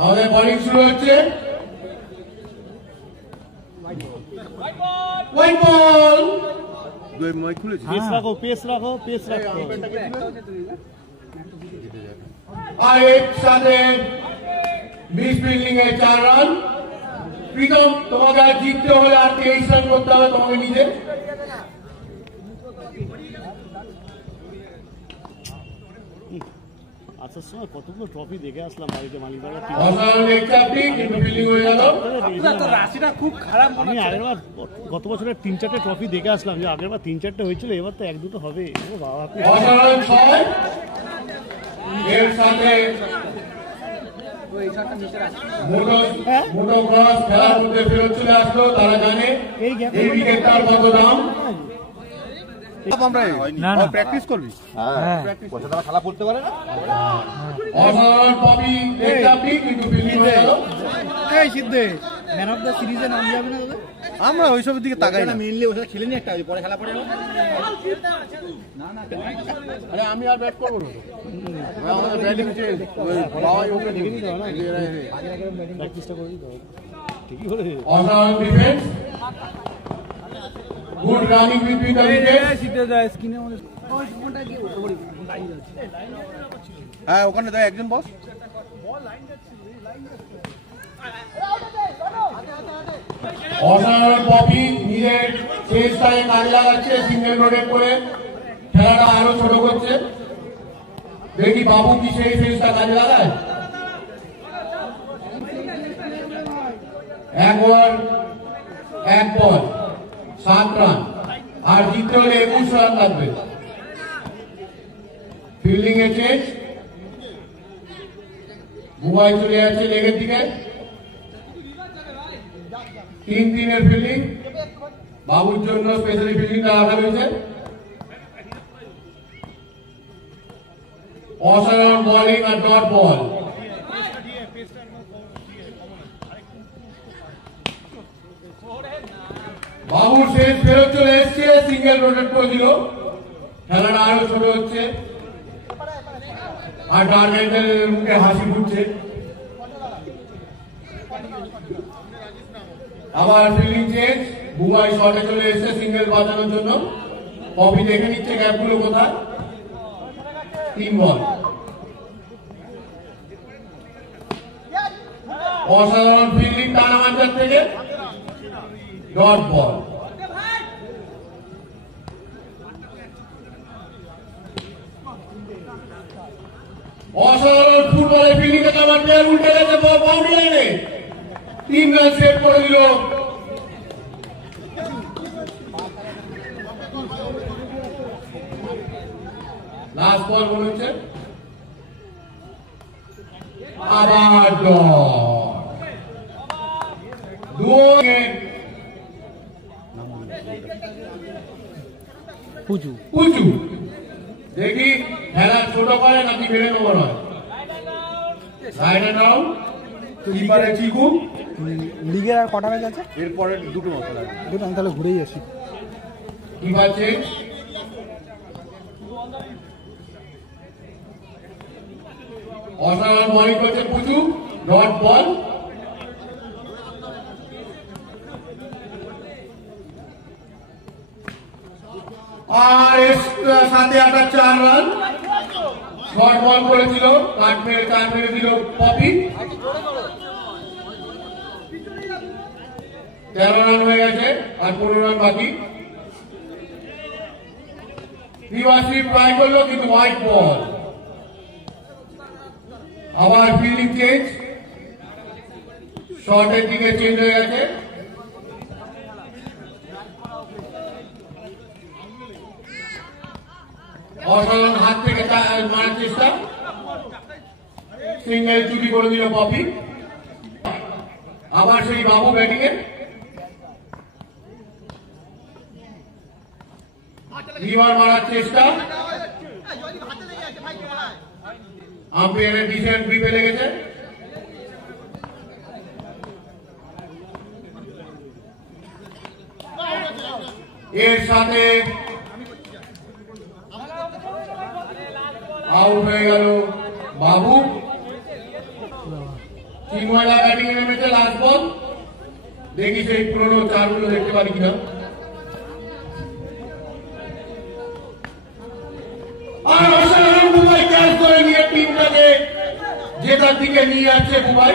আমাদের বলিং শুরু হচ্ছে। White ball. পেস রাখো। আর এর সাথে মিস ফিল্ডিং এ 4 রান। প্রীতম, তোমাকে আর জিততে হলে আর 23 রান করতে হবে তোমাকে নিজে। আসার সময় কতগুলো ট্রফি দেখে আসলাম বাড়িতে মালিকবাড়া। খুব খারাপ। আমি আগেরবার গত বছরের 3-4টে ট্রফি দেখে আসলাম, যে আগেরবার 3-4টে হয়েছিল, এবার তো 1-2টো হবে। বাবা এর সাথে মোটো ক্রস খেলার মধ্যে ফেরত চলে আসলো। তারা জানে এই উইকেটটার কত দাম। প্র্যাকটিস করবি? খেলা পড়তে পারে না। অসাধারণ পপি দেখতে কিন্তু ফিল্ডিং হয়ে গেল। এই সিদ্ধে ম্যান অফ দ্য সিরিজে নাম যাবে না দাদা? আমরা ওইসবের দিকে তাকাই না। মেইনলি ওটা খেলে নি একটা, পরে খেলা পড়ে গেল। আরে আমি আর ব্যাট করবো না, আমাদের ব্যাটিং চেঞ্জ। বাবা ওকে দেখে নিতে হবে না, প্র্যাকটিসটা করে দিতে হবে। ঠিকই বলে। অসাধারণ defence, good running between the wicket. সিদ্ধে যায় স্ক্রিনের মধ্যে। হ্যাঁ, ওখানে দেয় একজন বস। অসাধারণ পপি নিজের চেষ্টায় কাজে লাগাচ্ছে, সিঙ্গেল রোডে করে খেলাটা আরো ছোট করছে। দেখি বাবু কি সেই চেষ্টা কাজে লাগায়। 1 ওভার 1 বল 7 রান, আর জিততে হলে 21 রান লাগবে। ফিল্ডিং এ চেঞ্জ, বুবাই চলে যাচ্ছে লেগের দিকে। 3-3 ফিল্ডিং, বাবুর জন্য স্পেশালি ফিল্ডিংটা রাখা হয়েছে। অসাধারণ বোলিং আর ডট বল। বাবুর শেষ ফেরত চলে এসছে, সিঙ্গেল রোটেট করে দিল। খেলাটা আরো ছোট হচ্ছে, আর টার্গেটের মুখে হাসি ফুটছে। আবার ফিল্ডিং চেঞ্জ, বুবাই শটে চলে এসছে সিঙ্গেল বাঁচানোর জন্য। পপি দেখে নিচ্ছে গ্যাপগুলো কোথায়। 3 বল। অসাধারণ ফিল্ডিং টানা মাঞ্জার থেকে, ডট বল। অসাধারণ ফুটবলের ফিল্ডিং এ আমার প্লেয়ার উল্টে গেছে বাউন্ডারি লাইনে। 3 রান সেভ করে দিল। লাস্ট বল মনে হচ্ছে, আবার পুচু পুচু। দেখি খেলা ছোট করে নাকি বেড়ে নম্বর হয়। Right and round. কিপারে চিকু। লিগের আর কটা ম্যাচ আছে? এরপরে 2টো মতো লাগে। 2টো, আমি তাহলে ঘুরেই আসি। কিপার চেঞ্জ, অসাধারণ বোলিং করছে পুচু, ডট বল। আর এর সাথে একটা 4 রান। শর্ট বল করেছিল, কাট মেরে 4 মেরে দিল পপি। 13 রান হয়ে গেছে, আর 15 রান বাকি। রিভার্সি ট্রাই করলো কিন্তু হোয়াইট বল। আবার ফিল্ডিং চেঞ্জ, শর্টের দিকে চেঞ্জ হয়ে গেছে। অসাধারণ হাত থেকে মারার চেষ্টা, সিঙ্গেল চুরি করে দিল পপি। আবার সেই বাবু ব্যাটিং এ, রিভার মারার চেষ্টা, আম্পায়ারের ডিসিশন গ্রিপে লেগেছে। এর সাথে আউট হয়ে গেল বাবু। চিন্ময়দা ব্যাটিং এ নেমেছে লাস্ট বল, দেখি সেই পুরোনো চারগুলো দেখতে পারি কিনা। আর অসাধারণ বুবাই ক্যাচ করে নিয়ে টিমটাকে জেতার দিকে নিয়ে যাচ্ছে বুবাই।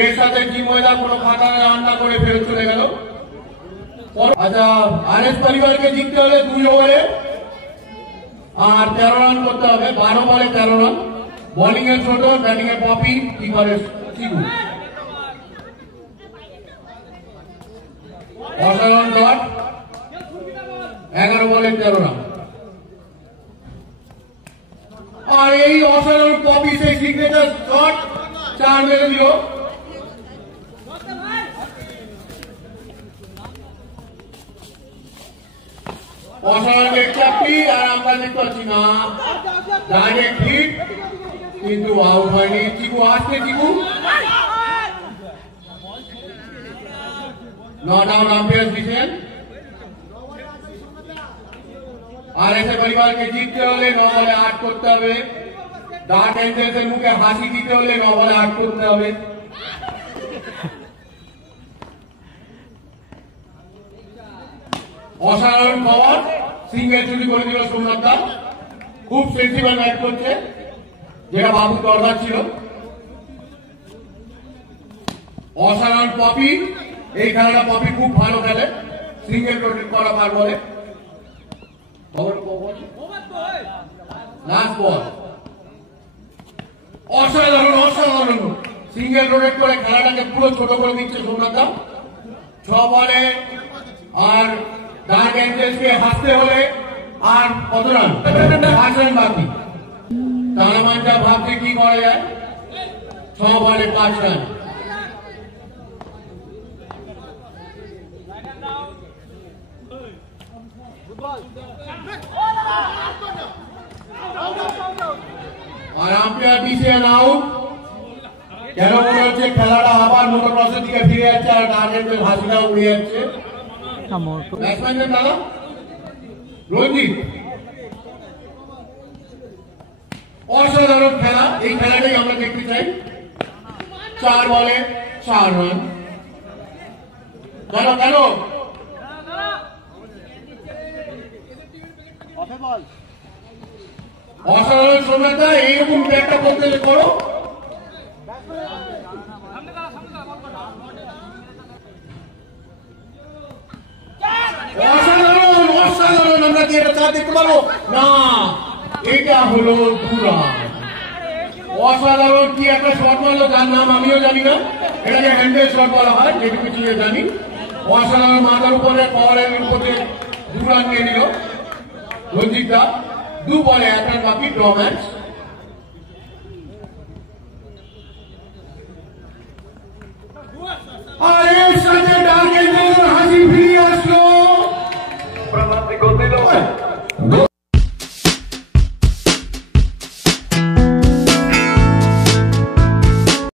এর সাথে চিন্ময়দা কোনো খাতা রান্না করে ফেরত চলে গেল। আচ্ছা, আরএস পরিবারকে জিততে হলে 2 ওভারে আর 13 রান করতে হবে। 12 বলে 13 রান। বোলিং এ ছোট, ব্যাটিং এ পপি, কিপারে চিকু। অসাধারণ ডট, 11 বলে 13 রান। আর এই অসাধারণ পপি সেই সিগনেচার শট 4 মেরে দিল। অসাধারণ চাপি, আর আমরা দেখতে পাচ্ছি না ডাইরেক্ট হিট, কিন্তু আউট হয়নি। চিকু আসছে, চিকু নট আউট, আম্পায়ার ডিসিশন। আর এসে পরিবারকে জিততে হলে 9 বলে 8 করতে হবে। ডার্ক এঞ্জেলসের মুখে হাসি দিতে হলে 9 বলে 8 করতে হবে। অসাধারণ খবর, সিঙ্গেল চুরি করে দিল সোমনাথ দা। খুব সেন্সিবল ব্যাট করছে, যেটা বাবু দরকার ছিল। অসাধারণ পপি, এই খেলাটা পপি খুব ভালো খেলে, সিঙ্গেল রোটেট করা পার বলে। লাস্ট বল, অসাধারণ অসাধারণ সিঙ্গেল রোটেট করে খেলাটাকে পুরো ছোট করে দিচ্ছে সোমনাথ দা। 6 বলে আর ডার্ক এঞ্জেলসকে হাসতে হলে আর কত রান? 5 রান বাকি। তারামানটা ভাবছে কি করা যায়। 6 বলে 5 রান। আর আম্পায়ার ডিসিশন আউট। কেন মনে হচ্ছে খেলাটা আবার মোটরক্রসের দিকে ফিরে যাচ্ছে, আর ডার্ক এঞ্জেল হাসিটা উড়ে যাচ্ছে। ব্যাটসম্যানের দাদা রঞ্জিত, অসাধারণ খেলা। এই খেলাটাই আমরা দেখতে চাই। 4 বলে 4 রান। কেন কেন অসাধারণ সোমনাথ, এইরকম ব্যাটটা করতে করো। অসাধারণ অসাধারণ, আমরা কি এটা চা দেখতে পারবো না? এটা হলো 2 রান। অসাধারণ কি একটা শট মারলো, যার নাম আমিও জানি না। এটাকে হ্যান্ডেল শট বলা হয়, যেটুকু চিনে জানি। অসাধারণ মাথার উপরে পাওয়ারের উপরে 2 রান নিয়ে নিল রঞ্জিত দা। 2 বলে 1 রান বাকি, ড্র ম্যাচ।